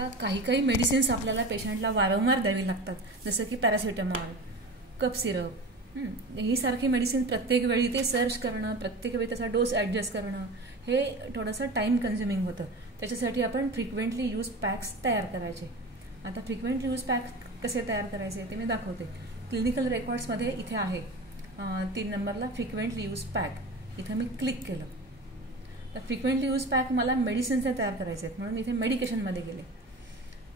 आता काही काही मेडिसिन्स आपल्याला पेशंटला वारंवार द्यावी लागतात, जसं की पॅरासिटामॉल, कफ सिरप, ही सारखी मेडिसिन प्रत्येक वेळी ते सर्च करणं, प्रत्येक वेळी त्याचा डोस ॲडजस्ट करणं हे थोडंसं टाईम कन्झ्युमिंग होतं. त्याच्यासाठी आपण फ्रिक्वेंटली यूज पॅक्स तयार करायचे. आता फ्रिक्वेंटली यूज पॅक कसे तयार करायचे ते मी दाखवते. क्लिनिकल रेकॉर्ड्समध्ये इथे आहे 3 नंबरला फ्रिक्वेंटली यूज पॅक. इथं मी क्लिक केलं तर फ्रिक्वेंटली यूज पॅक मला मेडिसिन्सचे तयार करायचे आहेत, म्हणून मी इथे मेडिकेशनमध्ये गेले.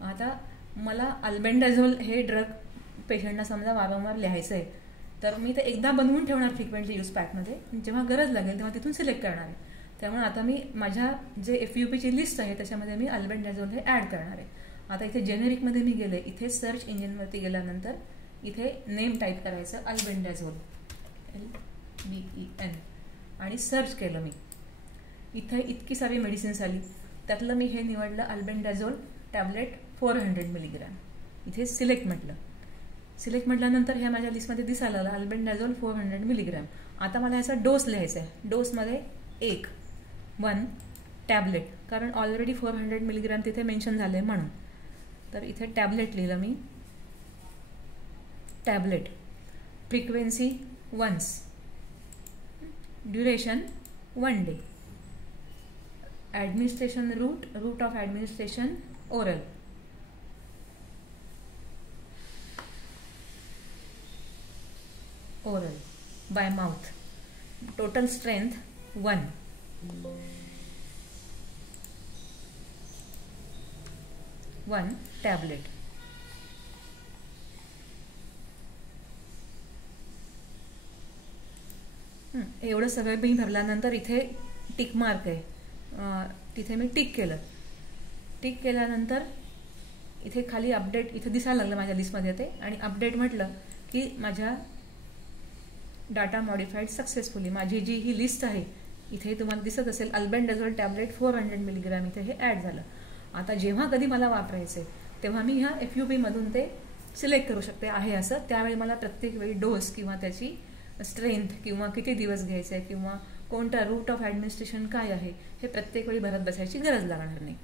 आता मला अल्बेंडाझोल हे ड्रग पेशंटना समजा वारंवार लिहायचं आहे, तर मी ते एकदा बनवून ठेवणार फ्रिक्वेंटली यूज पॅकमध्ये. जेव्हा गरज लागेल तेव्हा तिथून सिलेक्ट करणार आहे. त्यामुळे आता मी माझ्या जे FUPची लिस्ट आहे त्याच्यामध्ये मी अल्बेंडाझोल हे ॲड करणार आहे. आता इथे जेनेरिकमध्ये मी गेले, इथे सर्च इंजिनवरती गेल्यानंतर इथे नेम टाईप करायचं अल्बेंडाझोल LBEN आणि सर्च केलं मी. इथे इतकी सारी मेडिसिन्स आली, त्यातलं मी हे निवडलं अल्बेंडाझोल टॅबलेट 400 मिलीग्रॅम. इथे सिलेक्ट म्हटलं. सिलेक्ट म्हटल्यानंतर हे माझ्या लिस्टमध्ये दिसायला लागलं अल्बेंडाझोल 400 मिलीग्रॅम. आता मला ह्याचा डोस लिहायचा आहे. डोसमध्ये 1 टॅबलेट, कारण ऑलरेडी 400 मिलीग्रॅम तिथे मेन्शन झाले म्हणून. तर इथे टॅबलेट लिहिलं मी. Tablet frequency once, duration 1 day, administration route of administration oral, by mouth, total strength 1. Tablet. एवढं सगळं मी भरल्यानंतर इथे टिक मार्क आहे, तिथे मी टिक केलं. टिक केल्यानंतर इथे खाली अपडेट इथे दिसायला लागलं माझ्या लिस्टमध्ये ते, आणि अपडेट म्हटलं की माझ्या डाटा मॉडिफाईड सक्सेसफुली. माझी जी ही लिस्ट आहे इथे तुम्हाला दिसत असेल अल्बेंडाझोल टॅबलेट 400 मिलीग्रॅम इथे हे ॲड झालं. आता जेव्हा कधी मला वापरायचं आहे तेव्हा मी ह्या FUPमधून ते सिलेक्ट करू शकते आहे असं. त्यावेळी मला प्रत्येक वेळी डोस किंवा त्याची स्ट्रेंथ किंवा किती दिवस घ्यायचं आहे किंवा कोणता रूट ऑफ ॲडमिनिस्ट्रेशन काय आहे हे प्रत्येक वेळी भरत बसायची गरज लागणार नाही.